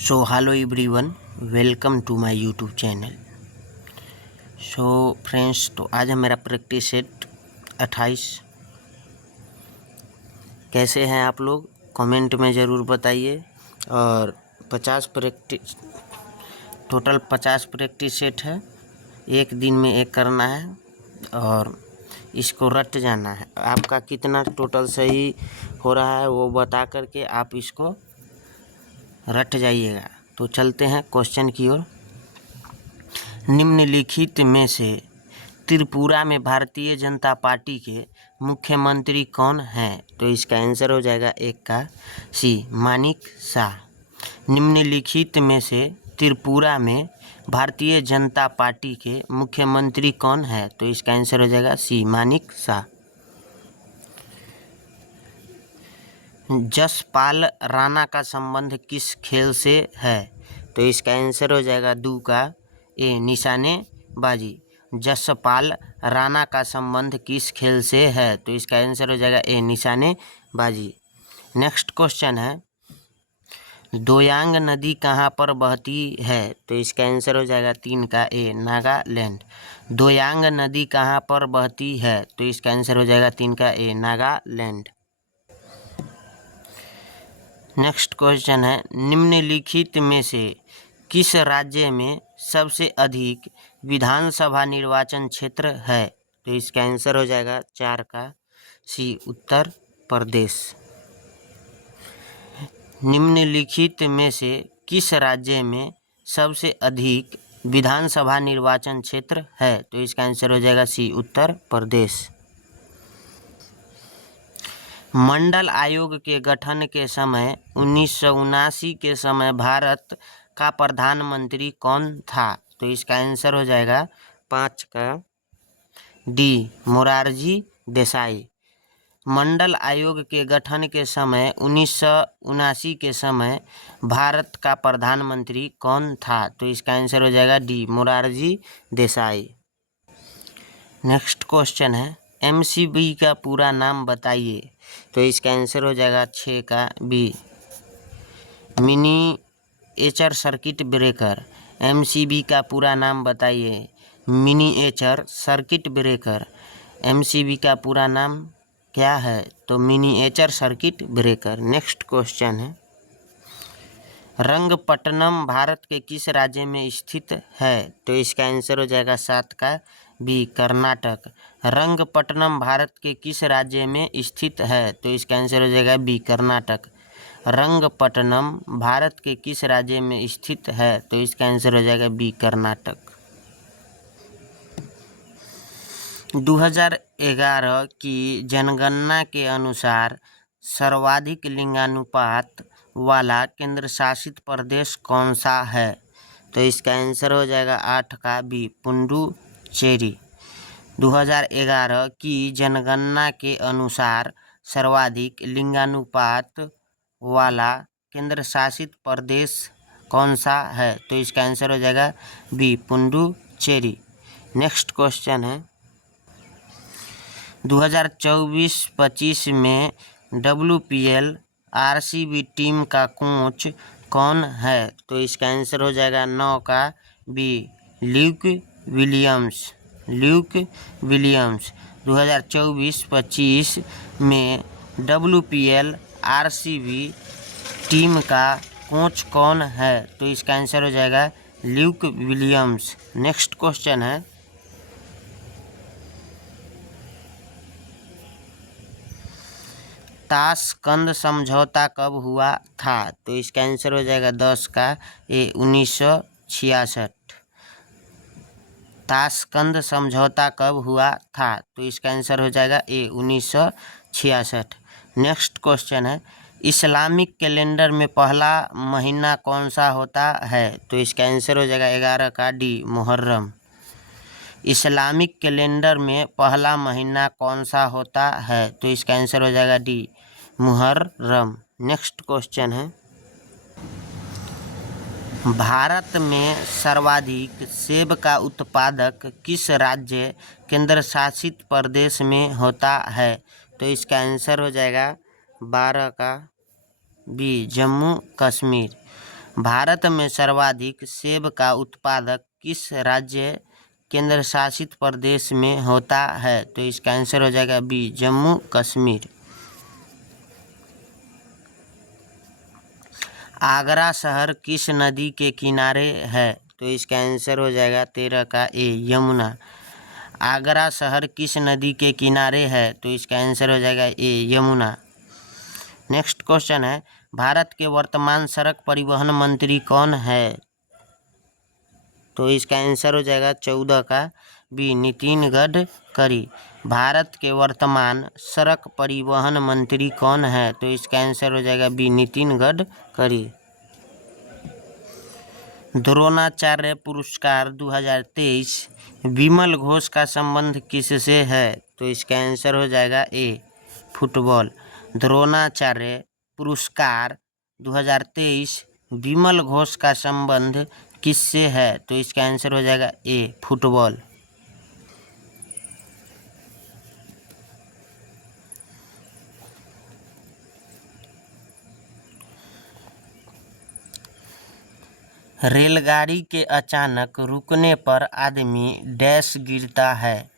So hello everyone, welcome to my YouTube channel. So friends, तो आज है मेरा प्रैक्टिस सेट 28। कैसे हैं आप लोग, कमेंट में ज़रूर बताइए। और 50 प्रैक्टिस, टोटल 50 प्रैक्टिस सेट है। एक दिन में एक करना है और इसको रट जाना है। आपका कितना टोटल सही हो रहा है वो बता करके आप इसको रट जाइएगा। तो चलते हैं क्वेश्चन की ओर। निम्नलिखित में से त्रिपुरा में भारतीय जनता पार्टी के मुख्यमंत्री कौन हैं? तो इसका आंसर हो जाएगा एक का सी, मानिक शाह। निम्नलिखित में से त्रिपुरा में भारतीय जनता पार्टी के मुख्यमंत्री कौन है? तो इसका आंसर हो जाएगा सी, मानिक शाह। जसपाल राणा का संबंध किस खेल से है? तो इसका आंसर हो जाएगा दू का ए, निशानेबाजी। जसपाल राणा का संबंध किस खेल से है? तो इसका आंसर हो जाएगा ए, निशानेबाजी। नेक्स्ट क्वेश्चन है, दोयांग नदी कहाँ पर बहती है? तो इसका आंसर हो जाएगा 3 का ए, नागालैंड। दोयांग नदी कहाँ पर बहती है? तो इसका आंसर हो जाएगा 3 का ए, नागालैंड। नेक्स्ट क्वेश्चन है, निम्नलिखित में से किस राज्य में सबसे अधिक विधानसभा निर्वाचन क्षेत्र है? तो इसका आंसर हो जाएगा 4 का सी, उत्तर प्रदेश। निम्नलिखित में से किस राज्य में सबसे अधिक विधानसभा निर्वाचन क्षेत्र है? तो इसका आंसर हो जाएगा सी, उत्तर प्रदेश। मंडल आयोग के गठन के समय 1979 के समय भारत का प्रधानमंत्री कौन था? तो इसका आंसर हो जाएगा 5 का डी, मोरारजी देसाई। मंडल आयोग के गठन के समय 1979 के समय भारत का प्रधानमंत्री कौन था? तो इसका आंसर हो जाएगा D, Morarji Desai. Next question है, एमसीबी का पूरा नाम बताइए। तो इसका आंसर हो जाएगा 6 का B, miniature circuit breaker. MCB का पूरा नाम बताइए। मिनिएचर सर्किट ब्रेकर, एमसीबी का पूरा नाम क्या है? तो miniature circuit breaker. Next question है, रंगपट्टनम भारत के किस राज्य में स्थित है? तो इसका आंसर हो जाएगा 7 का बी, कर्नाटक। रंगपट्टनम भारत के किस राज्य में स्थित है? तो इसका आंसर हो जाएगा बी, कर्नाटक। रंगपट्टनम भारत के किस राज्य में स्थित है? तो इसका आंसर हो जाएगा बी, कर्नाटक। 2011 की जनगणना के अनुसार सर्वाधिक लिंगानुपात वाला केंद्र शासित प्रदेश कौन सा है? तो इसका आंसर हो जाएगा 8 का बी, पुडुचेरी। 2011 की जनगणना के अनुसार सर्वाधिक लिंगानुपात वाला केंद्र शासित प्रदेश कौन सा है? तो इसका आंसर हो जाएगा बी, पुडुचेरी। नेक्स्ट क्वेश्चन है, 2024-25 में WPL आरसीबी टीम का कोच कौन है? तो इसका आंसर हो जाएगा 9 का B, Luke Williams. Luke Williams. 2024-25 में WPL आरसीबी टीम का कोच कौन है? तो इसका आंसर हो जाएगा ल्यूक विलियम्स। नेक्स्ट क्वेश्चन है, ताशकंद समझौता कब हुआ था? तो इसका आंसर हो जाएगा 10 का ए, 1966। ताशकंद समझौता कब हुआ था? तो इसका आंसर हो जाएगा ए, 1966। नेक्स्ट क्वेश्चन है, इस्लामिक कैलेंडर में पहला महीना कौन सा होता है? तो इसका आंसर हो जाएगा 11 का डी, मुहर्रम। इस्लामिक कैलेंडर में पहला महीना कौन सा होता है? तो इसका आंसर हो जाएगा डी, मुहर्रम। नेक्स्ट क्वेश्चन है, भारत में सर्वाधिक सेब का उत्पादक किस राज्य केंद्र शासित प्रदेश में होता है? तो इसका आंसर हो जाएगा 12 का बी, जम्मू कश्मीर। भारत में सर्वाधिक सेब का उत्पादक किस राज्य केंद्र शासित प्रदेश में होता है? तो इसका आंसर हो जाएगा बी, जम्मू कश्मीर। आगरा शहर किस नदी के किनारे है? तो इसका आंसर हो जाएगा 13 का ए, यमुना। आगरा शहर किस नदी के किनारे है? तो इसका आंसर हो जाएगा ए, यमुना। नेक्स्ट क्वेश्चन है, भारत के वर्तमान सड़क परिवहन मंत्री कौन है? तो इसका आंसर हो जाएगा 14 का बी, नितिन गडकरी। भारत के वर्तमान सड़क परिवहन मंत्री कौन है? तो इसका आंसर हो जाएगा बी, नितिन गडकरी। द्रोणाचार्य पुरस्कार 2023 विमल घोष का संबंध किससे है? तो इसका आंसर हो जाएगा ए, फुटबॉल। द्रोणाचार्य पुरस्कार 2023 विमल घोष का संबंध किससे है? तो इसका आंसर हो जाएगा ए, फुटबॉल। रेलगाड़ी के अचानक रुकने पर आदमी डैश गिरता है।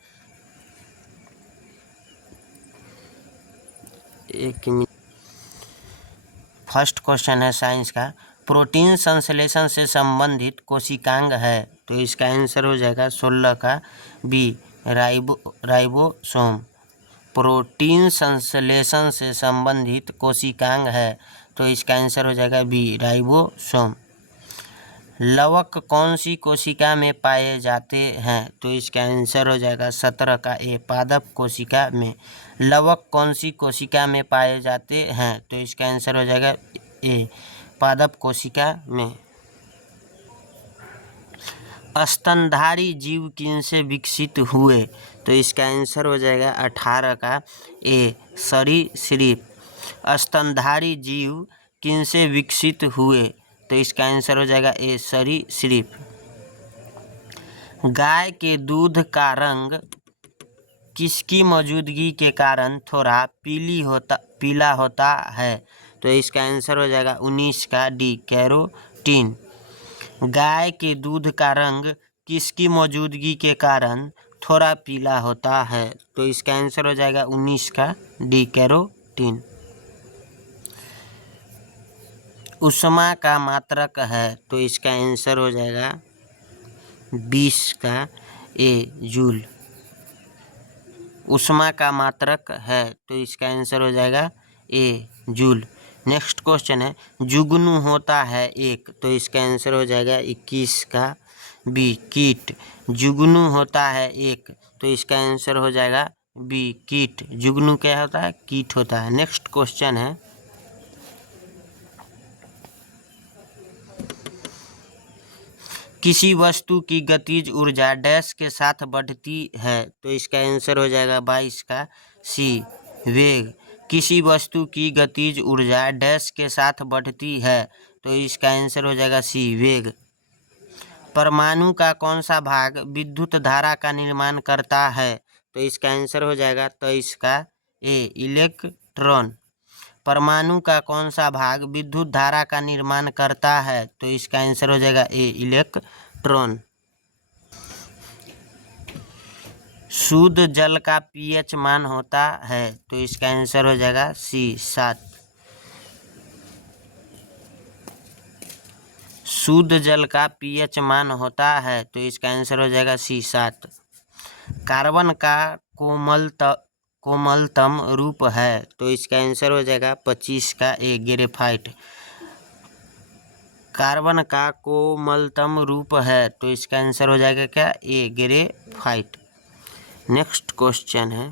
एक मिनट। फर्स्ट क्वेश्चन है साइंस का, प्रोटीन संश्लेषण से संबंधित कोशिकांग है? तो इसका आंसर हो जाएगा 16 का बी, राइबोसोम। प्रोटीन संश्लेषण से संबंधित कोशिकांग है, तो इसका आंसर हो जाएगा बी, राइबोसोम। लवक कौन सी कोशिका में पाए जाते हैं? तो इसका आंसर हो जाएगा 17 का ए, पादप कोशिका में। लवक कौन सी कोशिका में पाए जाते हैं? तो इसका आंसर हो जाएगा ए, पादप कोशिका में। स्तनधारी जीव किनसे विकसित हुए? तो इसका आंसर हो जाएगा 18 का ए, सरीसृप। स्तनधारी जीव किनसे विकसित हुए? तो इसका आंसर हो जाएगा ए, सरीसृप। गाय के दूध का रंग किसकी मौजूदगी के कारण थोड़ा पीला होता है? तो इसका आंसर हो जाएगा 19 का डी, कैरोटीन। गाय के दूध का रंग किसकी मौजूदगी के कारण थोड़ा पीला होता है? तो इसका आंसर हो जाएगा 19 का डी, कैरोटीन। ऊष्मा का मात्रक है? तो इसका आंसर हो जाएगा 20 का ए, जूल। ऊष्मा का मात्रक है, तो इसका आंसर हो जाएगा ए, जूल। नेक्स्ट क्वेश्चन है, जुगनू होता है एक? तो इसका आंसर हो जाएगा 21 का बी, कीट। जुगनू होता है एक, तो इसका आंसर हो जाएगा बी, कीट। जुगनू क्या होता है? कीट होता है। नेक्स्ट क्वेश्चन है, किसी वस्तु की गतिज ऊर्जा डैश के साथ बढ़ती है? तो इसका आंसर हो जाएगा 22 का सी, वेग। किसी वस्तु की गतिज ऊर्जा डैश के साथ बढ़ती है? तो इसका आंसर हो जाएगा सी, वेग। परमाणु का कौन सा भाग विद्युत धारा का निर्माण करता है? तो इसका आंसर हो जाएगा 23 का ए, इलेक्ट्रॉन। परमाणु का कौन सा भाग विद्युत धारा का निर्माण करता है? तो इसका आंसर हो जाएगा ए, इलेक्ट्रॉन। शुद्ध जल का पीएच मान होता है? तो इसका आंसर हो जाएगा सी, 7। शुद्ध जल का पीएच मान होता है, तो इसका आंसर हो जाएगा सी, 7। कार्बन का कोमलतम रूप है? तो इसका आंसर हो जाएगा 25 का ए, ग्रेफाइट। कार्बन का कोमलतम रूप है, तो इसका आंसर हो जाएगा क्या? ए, ग्रेफाइट। नेक्स्ट क्वेश्चन है,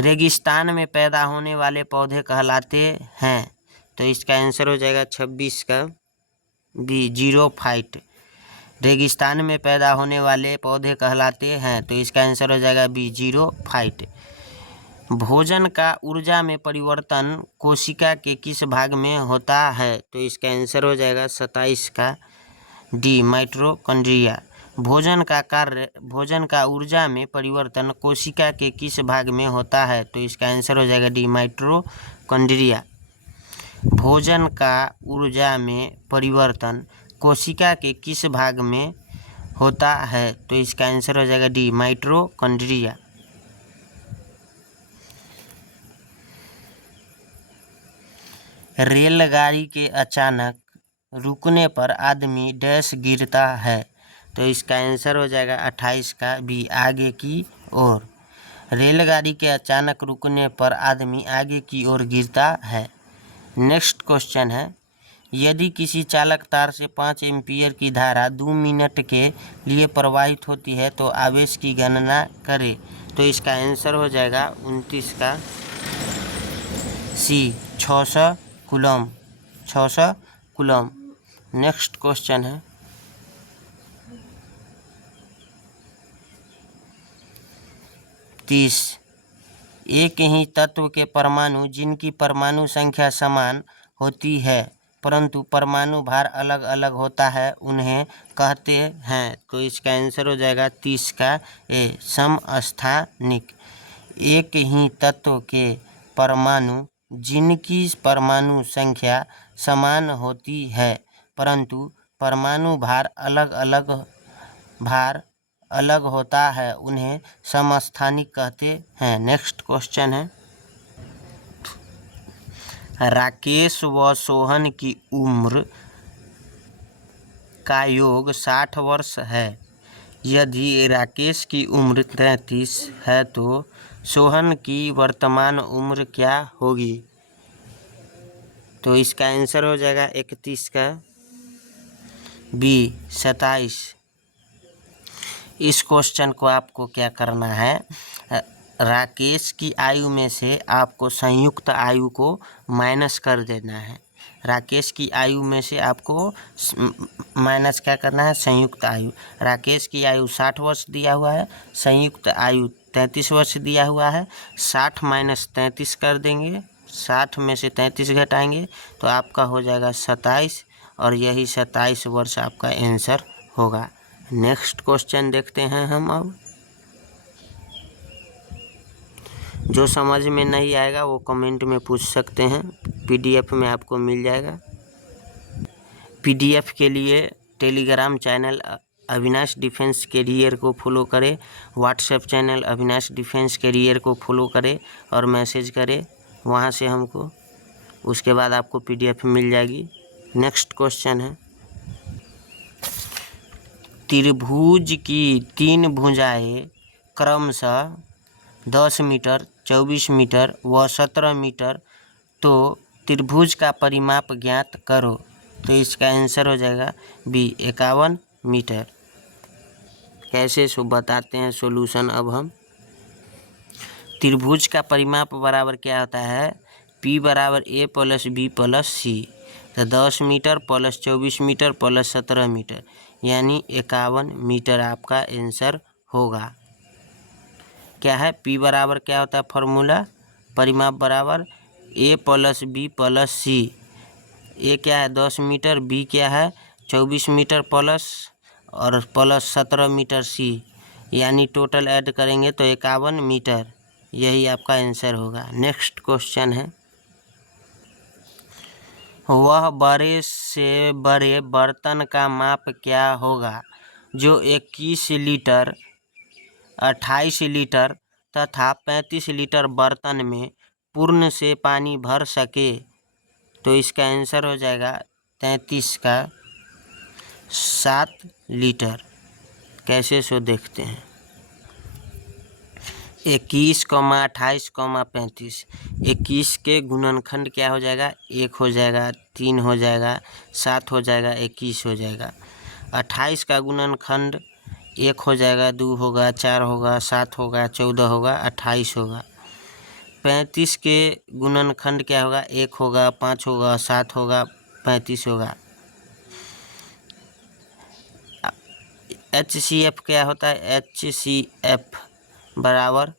रेगिस्तान में पैदा होने वाले पौधे कहलाते हैं? तो इसका आंसर हो जाएगा 26 का बी, जीरोफाइट। रेगिस्तान में पैदा होने वाले पौधे कहलाते हैं, तो इसका आंसर हो जाएगा बी, जीरोफाइट। भोजन का ऊर्जा में परिवर्तन कोशिका के किस भाग में होता है? तो इसका आंसर हो जाएगा 27 का डी, माइटोकॉन्ड्रिया। भोजन का ऊर्जा में परिवर्तन कोशिका के किस भाग में होता है? तो इसका आंसर हो जाएगा डी, माइटोकॉन्ड्रिया। भोजन का ऊर्जा में परिवर्तन कोशिका के किस भाग में होता है? तो इसका आंसर हो जाएगा डी, माइटोकॉन्ड्रिया। रेलगाड़ी के अचानक रुकने पर आदमी डैश गिरता है? तो इसका आंसर हो जाएगा 28 का बी, आगे की ओर। रेलगाड़ी के अचानक रुकने पर आदमी आगे की ओर गिरता है। नेक्स्ट क्वेश्चन है, यदि किसी चालक तार से 5 एम्पीयर की धारा 2 मिनट के लिए प्रवाहित होती है तो आवेश की गणना करें। तो इसका आंसर हो जाएगा 29 का सी, 600 कूलम। 600 कूलम। नेक्स्ट क्वेश्चन है, एक ही तत्व के परमाणु जिनकी परमाणु संख्या समान होती है परंतु परमाणु भार अलग अलग होता है उन्हें कहते हैं। तो इसका आंसर हो जाएगा 30 का ए, समस्थानिक। एक ही तत्व के परमाणु जिनकी परमाणु संख्या समान होती है परंतु परमाणु भार अलग होता है उन्हें समस्थानिक कहते हैं। नेक्स्ट क्वेश्चन है, राकेश व सोहन की उम्र का योग 60 वर्ष है। यदि राकेश की उम्र 33 है तो सोहन की वर्तमान उम्र क्या होगी? तो इसका आंसर हो जाएगा 31 का बी, 27। इस क्वेश्चन को आपको क्या करना है, राकेश की आयु में से आपको संयुक्त आयु को माइनस कर देना है। राकेश की आयु में से आपको माइनस क्या करना है, संयुक्त आयु। राकेश की आयु 60 वर्ष दिया हुआ है, संयुक्त आयु 33 वर्ष दिया हुआ है। 60 माइनस 33 कर देंगे, 60 में से 33 घटाएंगे तो आपका हो जाएगा 27 और यही 27 वर्ष आपका आंसर होगा। नेक्स्ट क्वेश्चन देखते हैं हम अब। जो समझ में नहीं आएगा वो कमेंट में पूछ सकते हैं, पीडीएफ में आपको मिल जाएगा। पीडीएफ के लिए Telegram channel Avinash defence career को फॉलो करें, WhatsApp channel Avinash defence career को फॉलो करें और मैसेज करें वहाँ से हमको, उसके बाद आपको पीडीएफ मिल जाएगी। नेक्स्ट क्वेश्चन है, त्रिभुज की 3 भुजाएं क्रमशः 10 मीटर, 24 मीटर व 17 मीटर, तो त्रिभुज का परिमाप ज्ञात करो। तो इसका आंसर हो जाएगा बी, 51 मीटर। कैसे सो बताते हैं सॉल्यूशन अब हम। त्रिभुज का परिमाप बराबर क्या होता है, P बराबर A plus B plus C। तो 10 metre plus 24 metre plus 17 metre यानी 51 मीटर आपका आंसर होगा। क्या है, P बराबर क्या होता है फॉर्मूला, परिमाप बराबर A plus B plus C। A क्या है 10 मीटर, B क्या है 24 मीटर प्लस 17 मीटर C, यानी टोटल ऐड करेंगे तो 51 मीटर, यही आपका आंसर होगा। नेक्स्ट क्वेश्चन है, वह बड़े से बड़े बर्तन का माप क्या होगा जो 21 लीटर, 28 लीटर तथा 35 लीटर बर्तन में पूर्ण से पानी भर सके। तो इसका आंसर हो जाएगा 33 का 7 लीटर। कैसे सो देखते हैं, 21, 28, 35। 21 के गुणनखंड क्या हो जाएगा, 1 हो जाएगा, 3 हो जाएगा, 7 हो जाएगा, 21 हो जाएगा। 28 का गुणनखंड 1 हो जाएगा, 2 होगा, 4 होगा, 7 होगा, 14 होगा, 28 होगा। 35 के गुणनखंड क्या होगा, 1 होगा, 5 होगा, 7 होगा, 35 होगा। HCF क्या होता है, HCF बराबर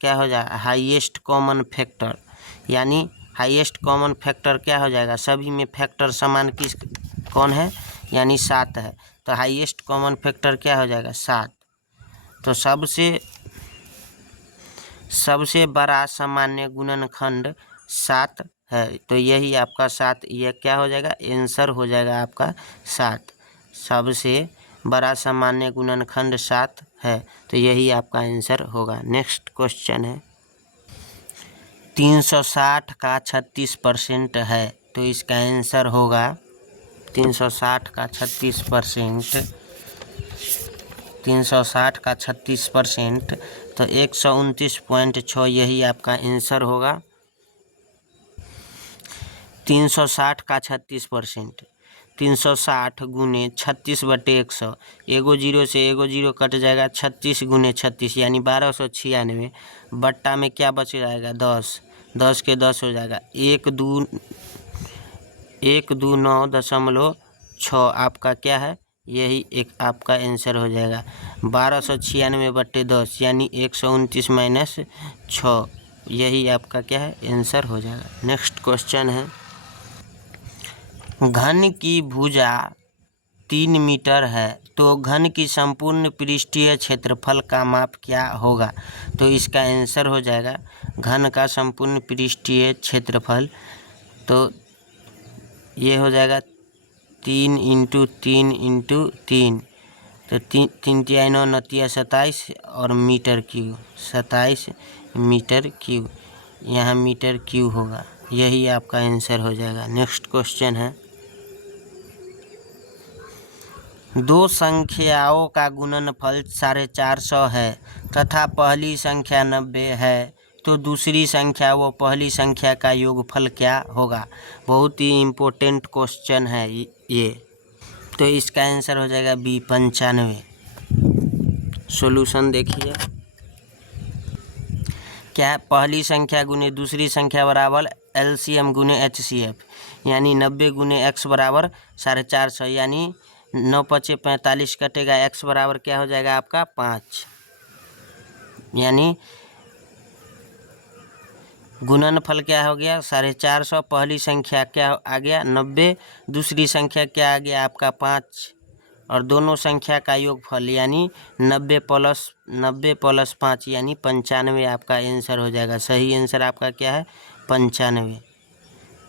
क्या हो जाएगा, हाईएस्ट कॉमन फैक्टर, यानी हाईएस्ट कॉमन फैक्टर क्या हो जाएगा, सभी में फैक्टर समान कौन है, यानी 7 है। तो हाईएस्ट कॉमन फैक्टर क्या हो जाएगा 7। तो सबसे बड़ा सामान्य गुणनखंड 7 है, तो यही आपका 7, यह क्या हो जाएगा आंसर हो जाएगा आपका 7। सबसे बड़ा सामान्य गुणनखंड 7 है, तो यही आपका आंसर होगा। नेक्स्ट क्वेश्चन है 360 का 36% है, तो इसका आंसर होगा 360 का 36%, 360 का 36%, तो 129.6 यही आपका आंसर होगा। 360 का 36%, 360 गुने 36/100, एगो जीरो से एगो जीरो कट जाएगा, 36 गुने 36 यानी 1296, बट्टा में क्या बच जाएगा 10, 10 के 10 हो जाएगा, 129.6 आपका क्या है, यही एक आपका आंसर हो जाएगा। 1296/10 यानी 129 माइनस 6, यही आपका क्या है आंसर हो जाएगा। नेक्स्ट क्वेश्चन है घन की भुजा 3 मीटर है, तो घन की संपूर्ण पृष्ठीय क्षेत्रफल का माप क्या होगा, तो इसका आंसर हो जाएगा घन का संपूर्ण पृष्ठीय क्षेत्रफल, तो ये हो जाएगा 3 × 3 × 3, तो 3 × 9 = 27 और मीटर क्यूब 27 मीटर क्यूब, यहाँ मीटर क्यूब होगा, यही आपका आंसर हो जाएगा। नेक्स्ट क्वेश्चन है दो संख्याओं का गुणनफल 450 है तथा पहली संख्या 90 है, तो दूसरी संख्या व पहली संख्या का योगफल क्या होगा। बहुत ही इम्पोर्टेंट क्वेश्चन है ये, तो इसका आंसर हो जाएगा बी 95। सॉल्यूशन देखिए क्या है, पहली संख्या गुने दूसरी संख्या बराबर LCM गुने HCF, यानी 90 गुने x बराबर 450, यानी 9 × 5 = 45 कटेगा, x बराबर क्या हो जाएगा आपका 5, यानी गुणनफल क्या हो गया 450, पहली संख्या क्या आ गया 90, दूसरी संख्या क्या आ गया आपका 5, और दोनों संख्या का योगफल यानी 90 + 5 यानी 95 आपका आंसर हो जाएगा। सही आंसर आपका क्या है 95,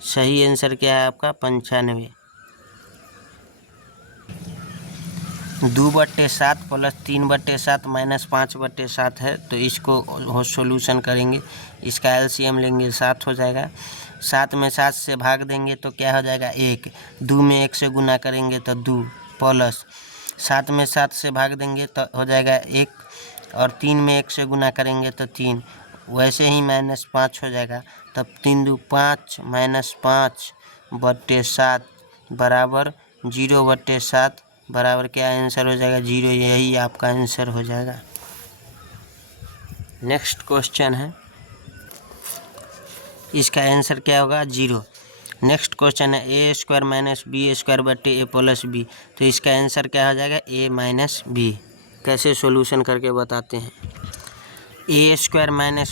सही आंसर क्या है आपका 95। 2/7 + 3/7 - 5/7 है, तो इसको सॉल्यूशन करेंगे, इसका LCM लेंगे 7 हो जाएगा, 7 में 7 से भाग देंगे तो क्या हो जाएगा 1, 2 में 1 से गुना करेंगे तो 2, प्लस 7 में 7 से भाग देंगे तो हो जाएगा 1, और 3 में 1 से गुना करेंगे तो 3, वैसे ही -5 हो जाएगा, तब 3 × 2 = 5 - 5/7 बराबर 0/7 बराबर क्या आंसर हो जाएगा 0, यही आपका आंसर हो जाएगा। नेक्स्ट क्वेश्चन है इसका आंसर क्या होगा 0। नेक्स्ट क्वेश्चन है a² - b² + a + b, तो इसका आंसर क्या हो जाएगा a - b। कैसे सॉल्यूशन करके बताते हैं, a² -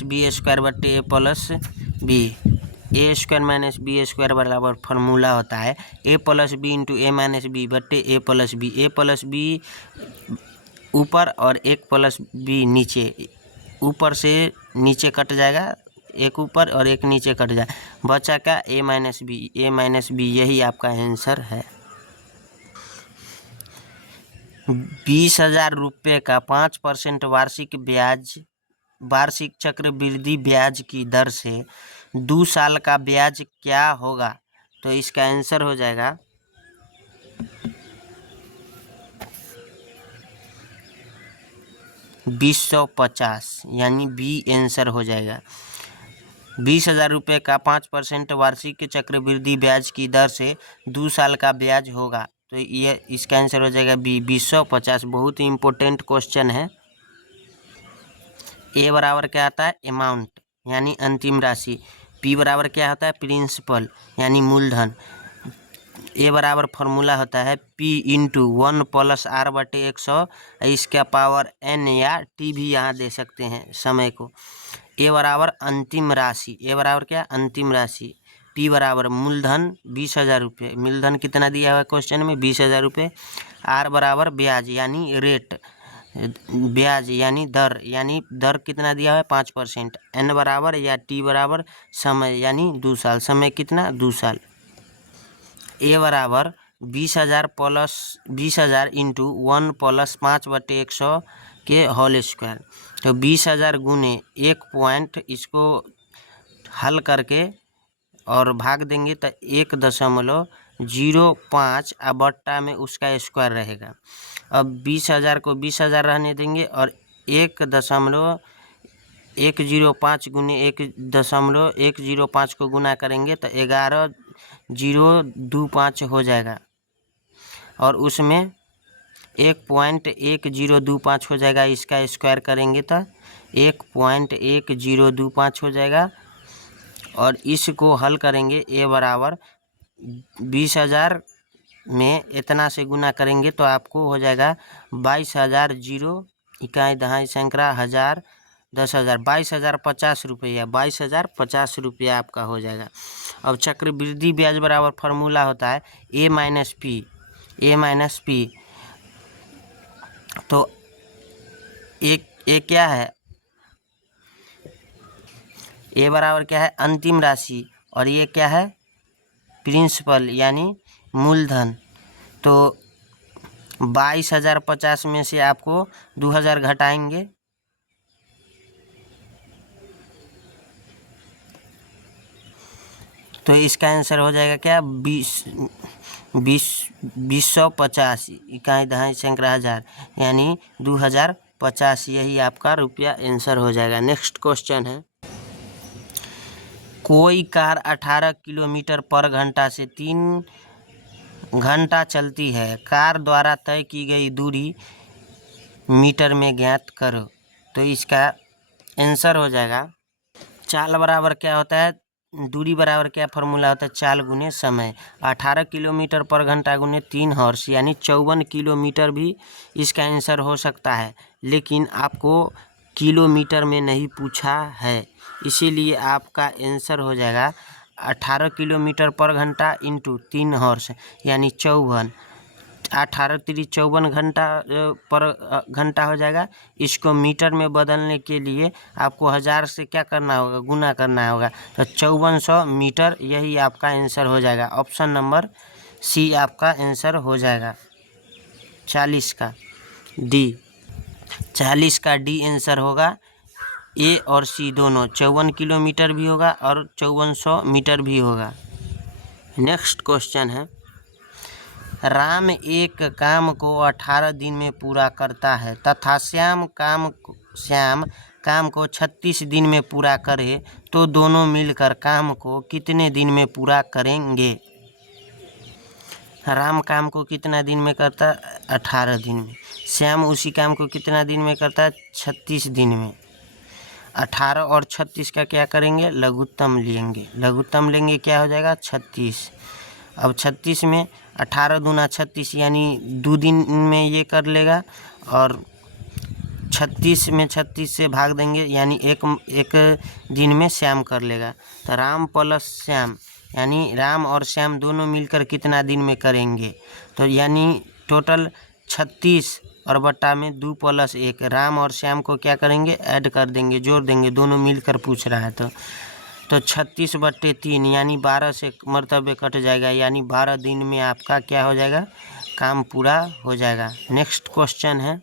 b² a + b, a² - b² बराबर फार्मूला होता है a + b × a - b / a + b ऊपर और 1 + b नीचे, ऊपर से नीचे कट जाएगा, एक ऊपर और एक नीचे कट जाए, बचा क्या a - b, यही आपका आंसर है। 20,000 रुपये का 5% वार्षिक चक्रवृद्धि ब्याज की दर से 2 साल का ब्याज क्या होगा, तो इसका आंसर हो जाएगा 2050, यानी बी आंसर हो जाएगा। 20,000 रुपये का 5% वार्षिक चक्रवृद्धि ब्याज की दर से 2 साल का ब्याज होगा, तो ये इसका आंसर हो जाएगा बी 2050। बहुत ही इम्पोर्टेंट क्वेश्चन है। ए बराबर क्या आता है अमाउंट यानी अंतिम राशि, पी बराबर क्या होता है प्रिंसिपल यानी मूलधन, ए बराबर फार्मूला होता है P × 1 + R/100, इसका पावर n या t भी यहाँ दे सकते हैं समय को। ए बराबर अंतिम राशि, ए बराबर क्या अंतिम राशि, P बराबर मूलधन 20,000 रुपये, मूलधन कितना दिया हुआ है क्वेश्चन में 20,000 रुपये। R बराबर ब्याज यानी रेट, ब्याज यानी दर कितना दिया हुआ है 5%। N बराबर या T बराबर समय यानी 2 साल, समय कितना 2 साल। A बराबर 20,000 प्लस 20,000 इंटू 1 प्लस 5/100 के होल स्क्वायर। तो 20,000 गुने 1 पॉइंट, इसको हल करके और भाग देंगे तो 1.05 बट्टा में उसका स्क्वायर रहेगा। अब 20,000 को 20,000 रहने देंगे और 1.105 गुने 1.105 को गुना करेंगे तो 11,025 हो जाएगा और उसमें 1.1025 हो जाएगा। इसका स्क्वायर करेंगे तो 1.1025 हो जाएगा और इसको हल करेंगे। A बराबर 20,000 में इतना से गुना करेंगे तो आपको हो जाएगा 22,000, 0 इकाई दहाई सैकड़ा हज़ार 10,000, 22,050 रुपया, 22,050 रुपया आपका हो जाएगा। अब चक्रवृद्धि ब्याज बराबर फार्मूला होता है A माइनस P। तो ए क्या है, A बराबर क्या है अंतिम राशि और ये क्या है प्रिंसिपल यानी मूलधन। तो 22,050 में से आपको 2,000 घटाएंगे तो इसका आंसर हो जाएगा क्या 2,250 इकाई दहाई सैकड़ा हज़ार यानी 2,050, यही आपका रुपया आंसर हो जाएगा। नेक्स्ट क्वेश्चन है, कोई कार 18 किलोमीटर पर घंटा से 3 घंटा चलती है, कार द्वारा तय की गई दूरी मीटर में ज्ञात करो। तो इसका आंसर हो जाएगा चाल बराबर क्या होता है, दूरी बराबर क्या फार्मूला होता है, चाल गुने समय। 18 किलोमीटर पर घंटा गुने 3 हॉर्स यानी 54 किलोमीटर भी इसका आंसर हो सकता है, लेकिन आपको किलोमीटर में नहीं पूछा है, इसीलिए आपका आंसर हो जाएगा 18 किलोमीटर पर घंटा इंटू 3 हॉर्स यानी 54। 18 3 54 घंटा पर घंटा हो जाएगा। इसको मीटर में बदलने के लिए आपको 1000 से क्या करना होगा, गुना करना होगा, तो 5400 मीटर, यही आपका आंसर हो जाएगा। ऑप्शन नंबर सी आपका आंसर हो जाएगा 40 का डी। 40 का डी आंसर होगा। ए और सी दोनों 54 किलोमीटर भी होगा और 5400 मीटर भी होगा। नेक्स्ट क्वेश्चन है, राम एक काम को 18 दिन में पूरा करता है तथा श्याम काम को 36 दिन में पूरा करे तो दोनों मिलकर काम को कितने दिन में पूरा करेंगे। राम काम को कितना दिन में करता है 18 दिन में, श्याम उसी काम को कितना दिन में करता है 36 दिन में। 18 और 36 का क्या करेंगे, लघुत्तम लेंगे, क्या हो जाएगा 36। अब 36 में 18 दूना 36 यानी 2 दिन में ये कर लेगा और 36 में 36 से भाग देंगे यानी एक दिन में श्याम कर लेगा। तो राम प्लस श्याम यानी राम और श्याम दोनों मिलकर कितना दिन में करेंगे, तो यानी टोटल 36 और बट्टा में 2 + 1, राम और श्याम को क्या करेंगे ऐड कर देंगे, जोड़ देंगे, दोनों मिलकर पूछ रहा है। तो 36/3 यानी 12 से मरतबे कट जाएगा, यानी 12 दिन में आपका क्या हो जाएगा, काम पूरा हो जाएगा। नेक्स्ट क्वेश्चन है,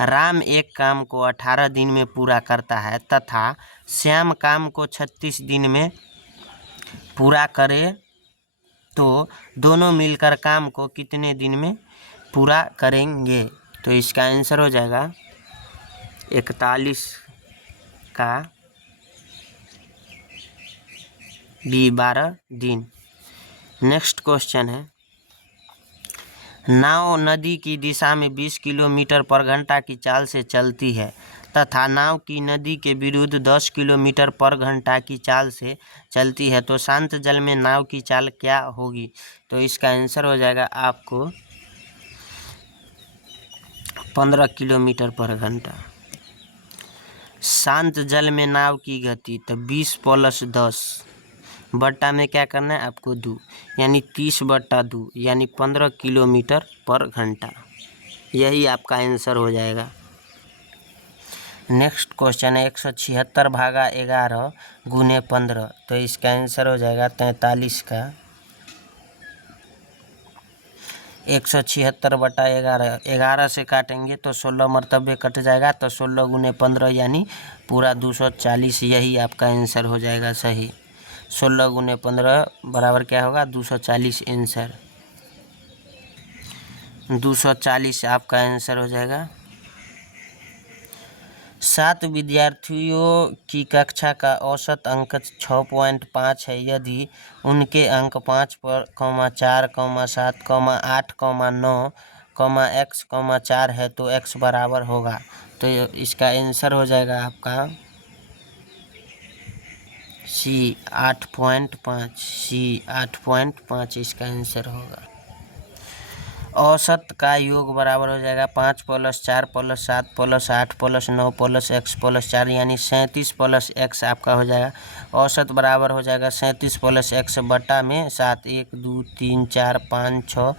राम एक काम को 18 दिन में पूरा करता है तथा श्याम काम को 36 दिन में पूरा करे तो दोनों मिलकर काम को कितने दिन में पूरा करेंगे। तो इसका आंसर हो जाएगा 41 का बी 12 दिन। नेक्स्ट क्वेश्चन है, नाव नदी की दिशा में 20 किलोमीटर पर घंटा की चाल से चलती है तथा नाव की नदी के विरुद्ध 10 किलोमीटर पर घंटा की चाल से चलती है, तो शांत जल में नाव की चाल क्या होगी। तो इसका आंसर हो जाएगा आपको 15 किलोमीटर पर घंटा। शांत जल में नाव की गति, तो 20 + 10 बट्टा में क्या करना है आपको 2, यानी 30/2 यानी 15 किलोमीटर/घंटा। यही आपका आंसर हो जाएगा। नेक्स्ट क्वेश्चन है 176 भागा 11 गुने 15, तो इसका आंसर हो जाएगा 43 का। 176/11, 11 से काटेंगे तो 16 मरतबे कट जाएगा, तो 16 गुने 15 यानी पूरा 240, यही आपका आंसर हो जाएगा सही। 16 गुने 15 बराबर क्या होगा 240, आंसर 240 आपका आंसर हो जाएगा। 7 विद्यार्थियों की कक्षा का औसत अंक 6.5 है। यदि उनके अंक 5, 4, 7, 8, 9, x, 4 है तो x बराबर होगा। तो इसका आंसर हो जाएगा आपका C 8.5, C 8.5 इसका आंसर होगा। औसत का योग बराबर हो जाएगा 5 + 4 + 7 + 8 + 9 + x + 4 यानी 37 + x आपका हो जाएगा। औसत बराबर हो जाएगा 37 + x बटा में 7, 1, 2, 3, 4, 5, 6,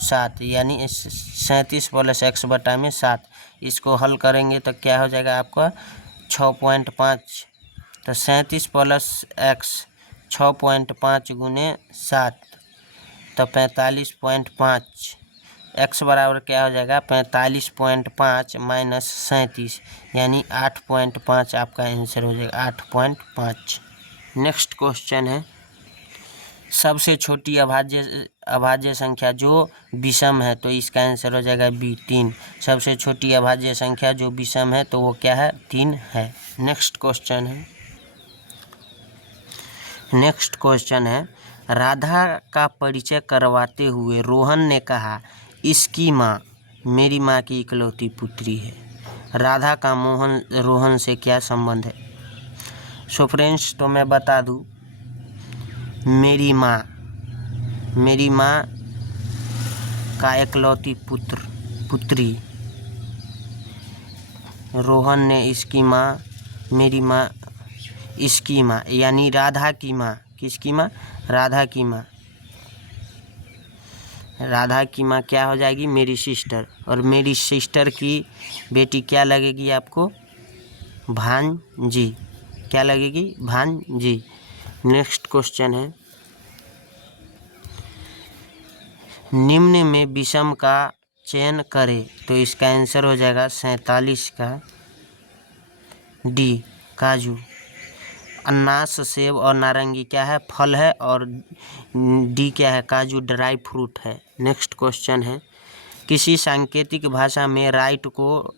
7 यानी 37 + x बटा में 7। इसको हल करेंगे तो क्या हो जाएगा आपका 6.5, तो 37 + x 6.5 गुने 7 तो 45.5, x बराबर क्या हो जाएगा 45.5 - 37 यानी 8.5 आपका आंसर हो जाएगा 8.5। नेक्स्ट क्वेश्चन है सबसे छोटी अभाज्य संख्या जो विषम है, तो इसका आंसर हो जाएगा B 3। सबसे छोटी अभाज्य संख्या जो विषम है तो वो क्या है 3 है। नेक्स्ट क्वेश्चन है राधा का परिचय करवाते हुए रोहन ने कहा इसकी माँ मेरी माँ की इकलौती पुत्री है। राधा का रोहन से क्या संबंध है? सो फ्रेंड्स, तो मैं बता दूँ, मेरी माँ का इकलौती पुत्री रोहन ने इसकी माँ, मेरी माँ, इसकी माँ यानी राधा की माँ, किसकी माँ? राधा की माँ। राधा की माँ क्या हो जाएगी? मेरी सिस्टर, और मेरी सिस्टर की बेटी क्या लगेगी आपको? भांजी। क्या लगेगी? भांजी। नेक्स्ट क्वेश्चन है निम्न में विषम का चयन करें, तो इसका आंसर हो जाएगा 47 का डी काजू। अनानास, सेब और नारंगी क्या है? फल है, और डी क्या है? काजू ड्राई फ्रूट है। नेक्स्ट क्वेश्चन है किसी सांकेतिक भाषा में राइट को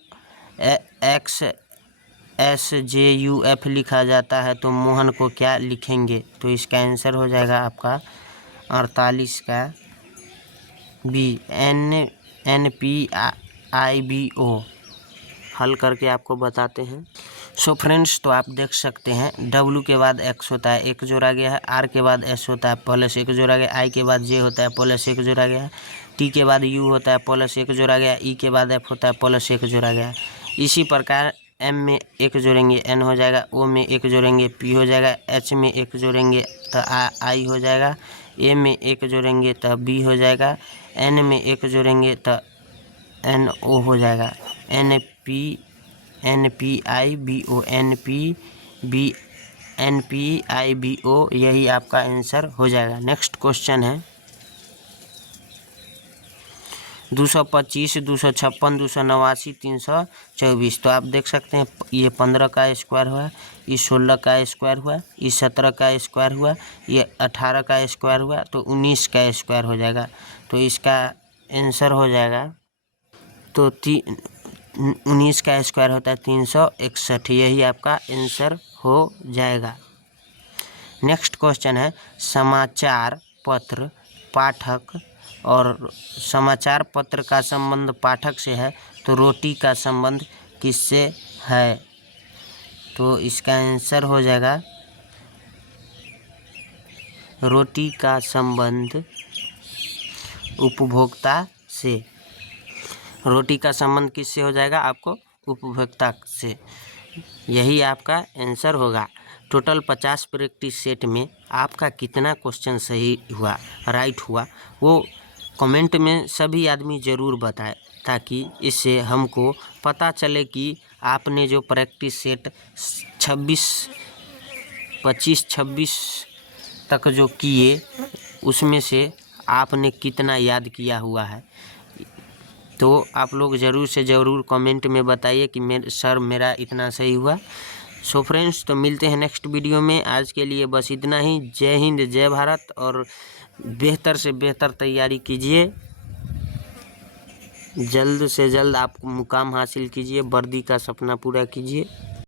XSJUF लिखा जाता है तो मोहन को क्या लिखेंगे? तो इसका आंसर हो जाएगा आपका 48 का बी NPIBO। हल करके आपको बताते हैं। सो फ्रेंड्स, तो आप देख सकते हैं W के बाद X होता है, एक जोड़ा गया है, R के बाद S होता है प्लस एक जोड़ा गया, I के बाद J होता है प्लस एक जोड़ा गया, T के बाद U होता है प्लस एक जोड़ा गया, E के बाद F होता है प्लस एक जोड़ा गया। इसी प्रकार M में एक जोड़ेंगे N हो जाएगा, O में एक जोड़ेंगे P हो जाएगा, H में एक जोड़ेंगे तो I हो जाएगा, A में एक जोड़ेंगे तो B हो जाएगा, N में एक जोड़ेंगे तो NO हो जाएगा। NPIBO यही आपका आंसर हो जाएगा। नेक्स्ट क्वेश्चन है 225, 256, 289, 324। तो आप देख सकते हैं ये 15 का स्क्वायर हुआ, ये 16 का स्क्वायर हुआ, ये 17 का स्क्वायर हुआ, ये 18 का स्क्वायर हुआ, तो 19 का स्क्वायर हो जाएगा। तो इसका आंसर हो जाएगा, तो 19 का स्क्वायर होता है 361, यही आपका आंसर हो जाएगा। नेक्स्ट क्वेश्चन है समाचार पत्र पाठक और समाचार पत्र का संबंध पाठक से है, तो रोटी का संबंध किससे है? तो इसका आंसर हो जाएगा रोटी का संबंध उपभोक्ता से। रोटी का संबंध किससे हो जाएगा? आपको उपभोक्ता से। यही आपका आंसर होगा। टोटल 50 प्रैक्टिस सेट में आपका कितना क्वेश्चन सही हुआ, राइट हुआ, वो कमेंट में सभी आदमी ज़रूर बताए, ताकि इससे हमको पता चले कि आपने जो प्रैक्टिस सेट 25-26 तक जो किए उसमें से आपने कितना याद किया हुआ है। तो आप लोग ज़रूर से ज़रूर कमेंट में बताइए कि मेरा इतना सही हुआ। सो फ्रेंड्स, तो मिलते हैं नेक्स्ट वीडियो में। आज के लिए बस इतना ही। जय हिंद, जय भारत, और बेहतर से बेहतर तैयारी कीजिए। जल्द से जल्द आप मुकाम हासिल कीजिए, वर्दी का सपना पूरा कीजिए।